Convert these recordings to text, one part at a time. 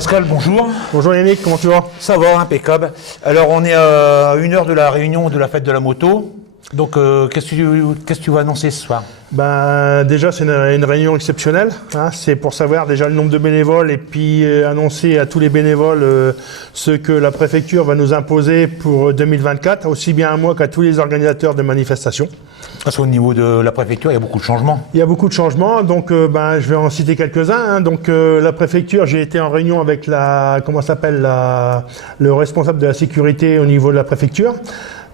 Pascal, bonjour. Bonjour Yannick, comment tu vas? Ça va, impeccable. Alors on est à 1 heure de la réunion de la fête de la moto. Donc qu'est-ce que tu vas annoncer ce soir? Déjà c'est une réunion exceptionnelle, hein. C'est pour savoir déjà le nombre de bénévoles et puis annoncer à tous les bénévoles ce que la préfecture va nous imposer pour 2024, aussi bien à moi qu'à tous les organisateurs de manifestations. Parce qu'au niveau de la préfecture, il y a beaucoup de changements. Il y a beaucoup de changements, donc je vais en citer quelques-uns, hein. Donc la préfecture, j'ai été en réunion avec le responsable de la sécurité au niveau de la préfecture.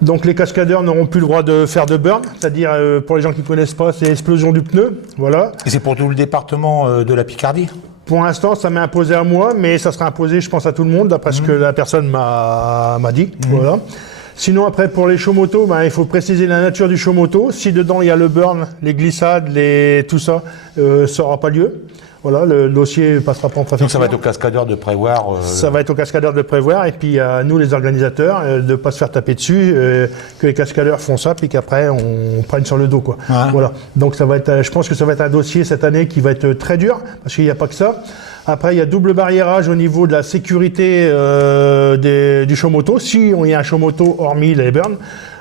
Donc les cascadeurs n'auront plus le droit de faire de burn, c'est-à-dire pour les gens qui ne connaissent pas, c'est l'explosion du pneu, voilà. Et c'est pour tout le département de la Picardie? Pour l'instant, ça m'est imposé à moi, mais ça sera imposé, je pense, à tout le monde, d'après ce que la personne m'a dit, voilà. Sinon, après, pour les show-motos, il faut préciser la nature du show-moto. Si dedans, il y a le burn, les glissades, tout ça, ça n'aura pas lieu. Voilà, le dossier passera pas en préfecture. Donc ça va être au cascadeur de prévoir Ça va être au cascadeur de prévoir, et puis à nous, les organisateurs, de ne pas se faire taper dessus, que les cascadeurs font ça, puis qu'après, on prenne sur le dos, quoi. Ouais. Voilà. Donc ça va être, je pense que ça va être un dossier cette année qui va être très dur, parce qu'il n'y a pas que ça. Après, il y a double barriérage au niveau de la sécurité du show-moto, si on y a un show-moto hormis les burns.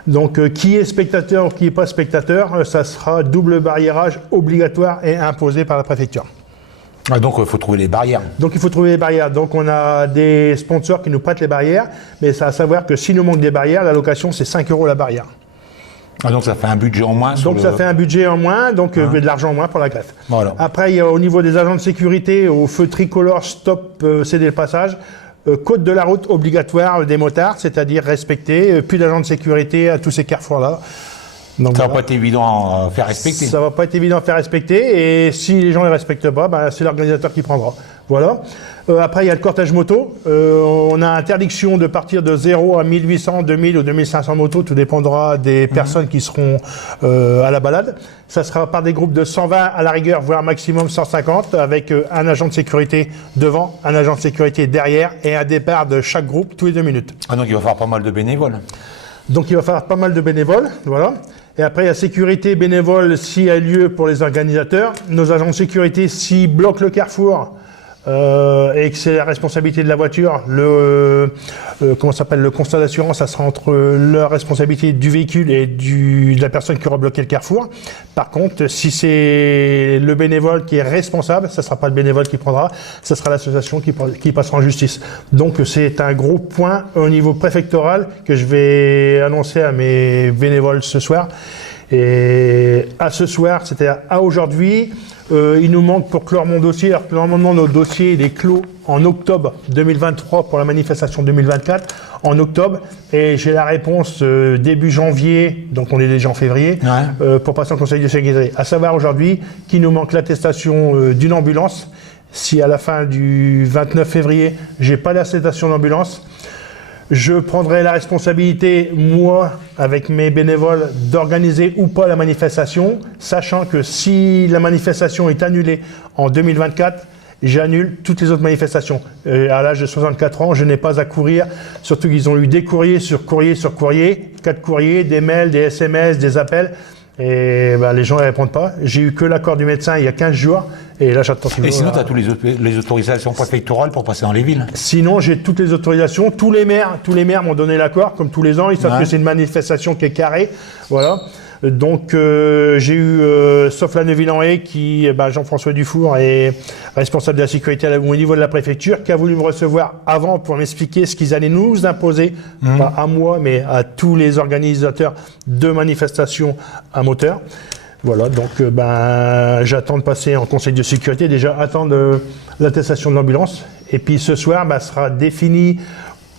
Donc, qui est spectateur ou qui n'est pas spectateur, ça sera double barriérage obligatoire et imposé par la préfecture. Ah, donc il faut trouver les barrières. Donc il faut trouver les barrières. Donc on a des sponsors qui nous prêtent les barrières, mais ça à savoir que s'il nous manque des barrières, la location c'est 5 € la barrière. Ah, donc ça fait un budget en moins. Donc ça fait un budget en moins, donc de l'argent en moins pour la greffe. Voilà. Après il y a au niveau des agents de sécurité, au feu tricolore, stop, céder le passage. Code de la route obligatoire des motards, c'est-à-dire respecter, plus d'agents de sécurité à tous ces carrefours-là. Donc, ça va pas être évident à faire respecter. Ça va pas être évident à faire respecter, et si les gens ne les respectent pas, c'est l'organisateur qui prendra. Voilà. Après, il y a le cortège moto. On a interdiction de partir de 0 à 1800, 2000 ou 2500 motos. Tout dépendra des personnes qui seront à la balade. Ça sera par des groupes de 120 à la rigueur, voire maximum 150, avec un agent de sécurité devant, un agent de sécurité derrière et un départ de chaque groupe tous les 2 minutes. Ah, donc il va falloir pas mal de bénévoles. Donc il va falloir pas mal de bénévoles, voilà. Et après, il y a sécurité bénévole s'il y a lieu pour les organisateurs. Nos agents de sécurité, s'ils bloquent le carrefour et que c'est la responsabilité de la voiture, le constat d'assurance, ça sera entre la responsabilité du véhicule et de la personne qui aura bloqué le carrefour. Par contre, si c'est le bénévole qui est responsable, ça ne sera pas le bénévole qui prendra, ça sera l'association qui passera en justice. Donc c'est un gros point au niveau préfectoral que je vais annoncer à mes bénévoles ce soir. Et à ce soir, c'est-à-dire à aujourd'hui, il nous manque pour clore mon dossier. Alors que normalement, notre dossier il est clos en octobre 2023 pour la manifestation 2024, en octobre. Et j'ai la réponse début janvier, donc on est déjà en février, pour passer en conseil de sécurité. À savoir aujourd'hui qu'il nous manque l'attestation d'une ambulance. Si à la fin du 29 février, j'ai pas l'attestation d'ambulance, je prendrai la responsabilité, moi, avec mes bénévoles, d'organiser ou pas la manifestation, sachant que si la manifestation est annulée en 2024, j'annule toutes les autres manifestations. À l'âge de 64 ans, je n'ai pas à courir, surtout qu'ils ont eu des courriers sur courrier sur courrier, 4 courriers, des mails, des SMS, des appels. Et les gens ne répondent pas. J'ai eu que l'accord du médecin il y a 15 jours. Et là, j'attends toujours. Et sinon, tu as toutes les autorisations préfectorales pour passer dans les villes? Sinon, j'ai toutes les autorisations. Tous les maires m'ont donné l'accord, comme tous les ans. Ils savent que c'est une manifestation qui est carrée. Voilà. Donc, j'ai eu, sauf la Neuville-en-Haye, qui, Jean-François Dufour est responsable de la sécurité au niveau de la préfecture, qui a voulu me recevoir avant pour m'expliquer ce qu'ils allaient nous imposer, pas à moi, mais à tous les organisateurs de manifestations à moteur. Voilà, donc j'attends de passer en conseil de sécurité, déjà attendre l'attestation de l'ambulance. Et puis ce soir, sera défini.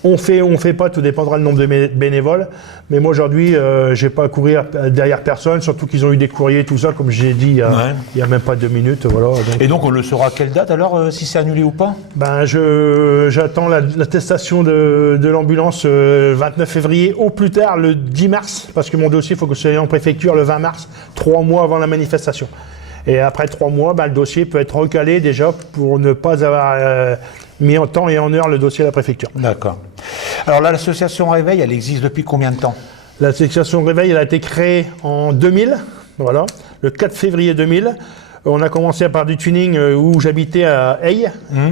On fait pas, tout dépendra du nombre de bénévoles. Mais moi aujourd'hui, j'ai pas à courir derrière personne, surtout qu'ils ont eu des courriers, tout ça, comme j'ai dit il y a même pas 2 minutes. Voilà. Donc, et donc on le saura à quelle date alors, si c'est annulé ou pas? J'attends l'attestation de l'ambulance 29 février, au plus tard le 10 mars, parce que mon dossier, il faut que ce soit en préfecture le 20 mars, 3 mois avant la manifestation. Et après 3 mois, le dossier peut être recalé déjà pour ne pas avoir mis en temps et en heure le dossier à la préfecture. D'accord. Alors là, l'association Réveil, elle existe depuis combien de temps? L'association Réveil, elle a été créée en 2000, voilà, le 4 février 2000. On a commencé par du tuning où j'habitais à Aye.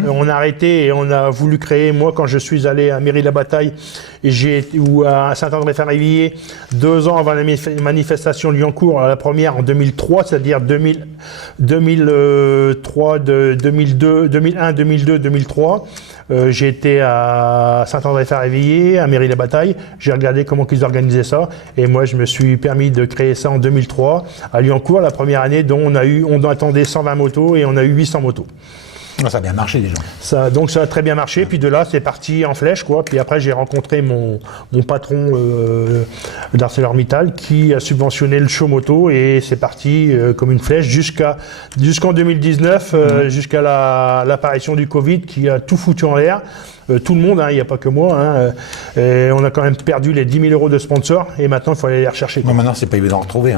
On a arrêté et on a voulu créer, moi quand je suis allé à Mairie-la-Bataille ou à Saint-André-Farvilliers, 2 ans avant la manifestation de Liancourt, la première en 2003, c'est-à-dire 2003, 2002, 2001, 2002, 2003. J'ai été à Saint-André-Farvilliers, à Mairie-la-Bataille. J'ai regardé comment ils organisaient ça. Et moi, je me suis permis de créer ça en 2003 à Liancourt, la première année dont on attendait 120 motos et on a eu 800 motos. Ça a bien marché déjà. Donc ça a très bien marché. Puis de là, c'est parti en flèche, quoi. Puis après, j'ai rencontré mon patron d'ArcelorMittal qui a subventionné le show moto et c'est parti comme une flèche jusqu'en 2019, jusqu'à l'apparition du Covid qui a tout foutu en l'air. Tout le monde, il n'y a pas que moi. Et on a quand même perdu les 10 000 euros de sponsors et maintenant, il faut aller les rechercher. Non, maintenant, c'est pas évident de retrouver.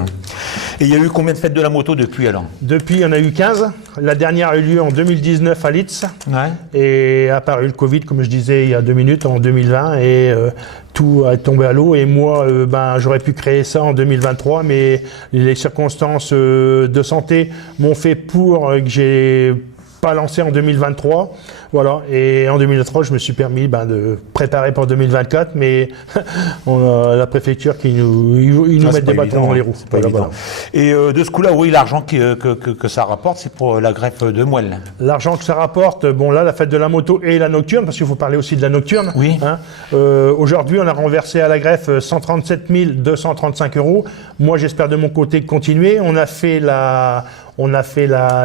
Et il y a eu combien de fêtes de la moto depuis alors? Depuis, il y en a eu 15. La dernière a eu lieu en 2019 à Leeds. Ouais. Et apparu le Covid, comme je disais il y a 2 minutes, en 2020. Et tout a tombé à l'eau. Et moi, j'aurais pu créer ça en 2023, mais les circonstances de santé m'ont fait pour que j'ai pas lancé en 2023. Voilà, et en 2023, je me suis permis de préparer pour 2024, mais on a la préfecture qui nous met des bâtons dans les roues. C'est pas évident. Et de ce coup-là, oui, l'argent que ça rapporte, c'est pour la greffe de moelle. L'argent que ça rapporte, la fête de la moto et la nocturne, parce qu'il faut parler aussi de la nocturne. Oui. Aujourd'hui, on a renversé à la greffe 137 235 euros. Moi, j'espère de mon côté continuer. On a fait la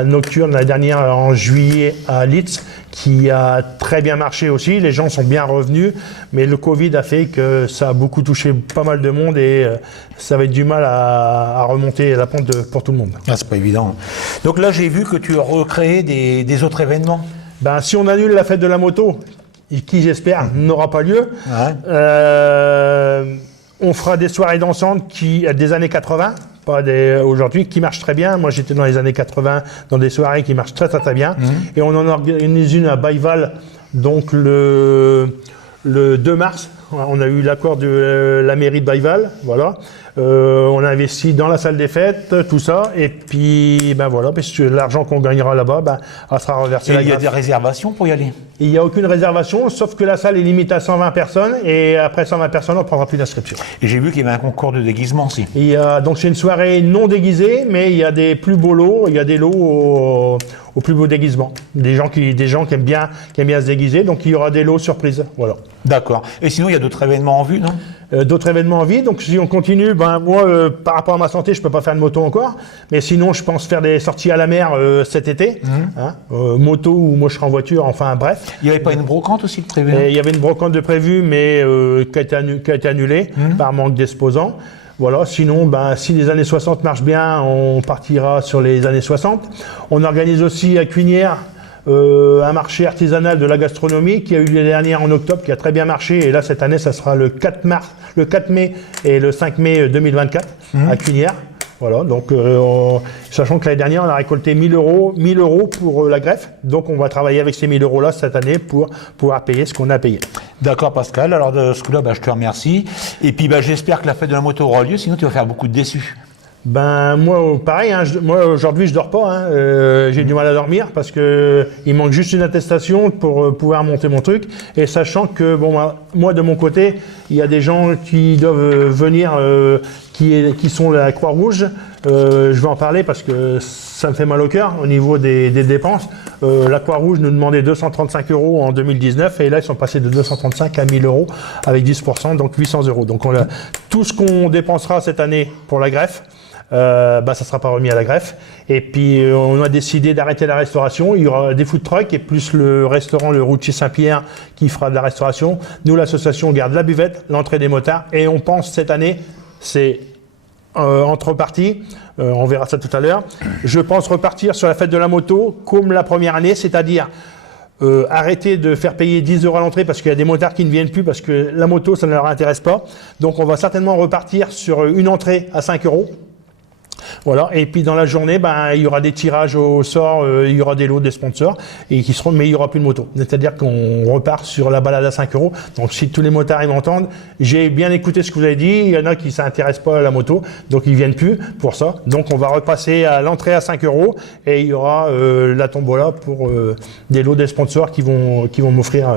nocturne la dernière en juillet à Leeds, qui a très bien marché aussi. Les gens sont bien revenus, mais le Covid a fait que ça a beaucoup touché pas mal de monde et ça va être du mal à remonter la pente pour tout le monde. C'est pas évident. Donc là, j'ai vu que tu as recréé des autres événements. Si on annule la fête de la moto, qui j'espère n'aura pas lieu, on fera des soirées dansantes des années 80. Pas aujourd'hui, qui marchent très bien. Moi, j'étais dans les années 80, dans des soirées qui marchent très, très, très bien. Et on en organise une à Bailleval, donc le 2 mars. On a eu l'accord de la mairie de Bailleval, voilà. On a investi dans la salle des fêtes, tout ça. Et puis, parce que l'argent qu'on gagnera là-bas, sera reversé. Et il y a des réservations pour y aller? Il n'y a aucune réservation, sauf que la salle est limitée à 120 personnes. Et après 120 personnes, on ne prendra plus d'inscription. Et j'ai vu qu'il y avait un concours de déguisement aussi. Donc c'est une soirée non déguisée, mais il y a des plus beaux lots. Il y a des lots au plus beau déguisement. Des gens qui aiment bien se déguiser. Donc il y aura des lots surprises. Voilà. D'accord. Et sinon, il y a d'autres événements en vue, non? D'autres événements en vie. Donc si on continue, moi, par rapport à ma santé, je ne peux pas faire de moto encore. Mais sinon, je pense faire des sorties à la mer cet été. Moto ou moi je serai en voiture, enfin bref. Il n'y avait pas une brocante aussi de prévue? Il y avait une brocante de prévue, mais qui a été annulée par manque d'exposants. Voilà, sinon, si les années 60 marchent bien, on partira sur les années 60. On organise aussi à Cuinières un marché artisanal de la gastronomie qui a eu l'année dernière en octobre, qui a très bien marché. Et là, cette année, ça sera le 4 mai et le 5 mai 2024 à Cuinières. Voilà, donc sachant que l'année dernière, on a récolté 1 000 euros pour la greffe. Donc, on va travailler avec ces 1 000 euros-là cette année pour pouvoir payer ce qu'on a payé. D'accord, Pascal. Alors, de ce coup-là, je te remercie. Et puis, j'espère que la fête de la moto aura lieu, sinon tu vas faire beaucoup de déçus. Moi, pareil, moi aujourd'hui je dors pas, j'ai du mal à dormir parce que il manque juste une attestation pour pouvoir monter mon truc. Et sachant que moi de mon côté, il y a des gens qui doivent venir, qui sont la Croix-Rouge. Je vais en parler parce que ça me fait mal au cœur au niveau des dépenses. La Croix-Rouge nous demandait 235 euros en 2019 et là ils sont passés de 235 à 1 000 euros avec 10%, donc 800 euros. Donc tout ce qu'on dépensera cette année pour la greffe, ça ne sera pas remis à la greffe. Et puis on a décidé d'arrêter la restauration. Il y aura des food trucks et plus le restaurant Le Routier Saint-Pierre qui fera de la restauration. Nous, l'association, on garde la buvette, l'entrée des motards et on pense cette année, c'est entre parties, on verra ça tout à l'heure. Je pense repartir sur la fête de la moto comme la première année, c'est-à-dire arrêter de faire payer 10 euros à l'entrée parce qu'il y a des motards qui ne viennent plus parce que la moto, ça ne leur intéresse pas. Donc on va certainement repartir sur une entrée à 5 euros. Voilà. Et puis dans la journée, ben, il y aura des tirages au sort, il y aura des lots des sponsors, et qui seront, mais il n'y aura plus de moto. C'est-à-dire qu'on repart sur la balade à 5 €. Donc si tous les motards ils m'entendent, j'ai bien écouté ce que vous avez dit. Il y en a qui ne s'intéressent pas à la moto, donc ils viennent plus pour ça. Donc on va repasser à l'entrée à 5 € et il y aura la tombola pour des lots des sponsors qui vont m'offrir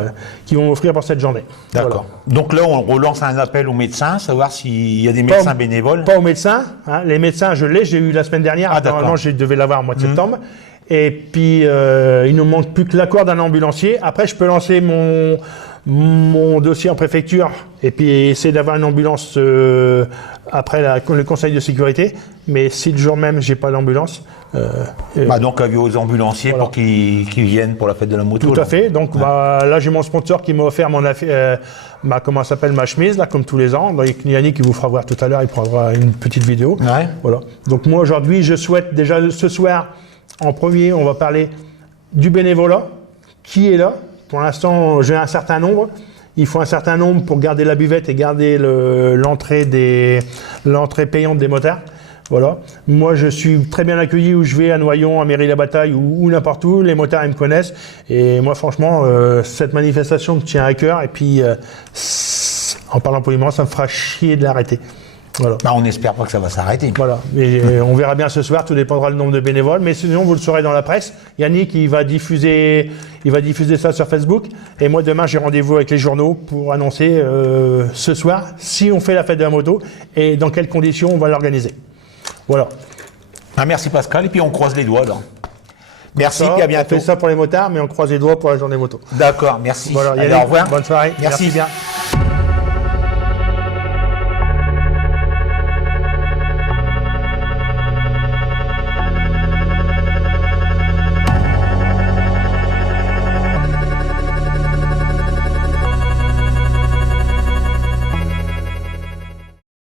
pour cette journée. D'accord. Voilà. Donc là, on relance un appel aux médecins, savoir s'il y a des médecins bénévoles. Pas aux médecins. Hein. Les médecins, je l'ai eu la semaine dernière. Ah, Normalement, je devais l'avoir au mois de septembre. Et puis, il nous manque plus que l'accord d'un ambulancier. Après, je peux lancer mon dossier en préfecture et puis essayer d'avoir une ambulance après le conseil de sécurité. Mais si le jour même, j'ai pas d'ambulance... donc avis aux ambulanciers pour qu'ils viennent pour la fête de la moto. Tout à fait. Donc là, j'ai mon sponsor qui m'a offert comment s'appelle, ma chemise, là, comme tous les ans. Donc, Yannick, qui vous fera voir tout à l'heure, il prendra une petite vidéo. Ouais. Voilà. Donc moi, aujourd'hui, je souhaite déjà ce soir, en premier, on va parler du bénévolat. Qui est là? Pour l'instant, j'ai un certain nombre. Il faut un certain nombre pour garder la buvette et garder l'entrée payante des motards. Voilà. Moi, je suis très bien accueilli où je vais, à Noyon, à Mairie-la-Bataille ou n'importe où. Les motards, ils me connaissent. Et moi, franchement, cette manifestation me tient à cœur. Et puis, en parlant poliment, ça me fera chier de l'arrêter. Voilà. On n'espère pas que ça va s'arrêter. Voilà. Et on verra bien ce soir. Tout dépendra du nombre de bénévoles. Mais sinon, vous le saurez dans la presse. Yannick, il va diffuser ça sur Facebook. Et moi, demain, j'ai rendez-vous avec les journaux pour annoncer ce soir si on fait la fête de la moto et dans quelles conditions on va l'organiser. Voilà. Merci Pascal, et puis on croise les doigts alors. Merci, et à bientôt. On fait ça pour les motards, mais on croise les doigts pour la journée moto. D'accord, merci. Voilà, allez, au revoir. Bonne soirée. Merci bien.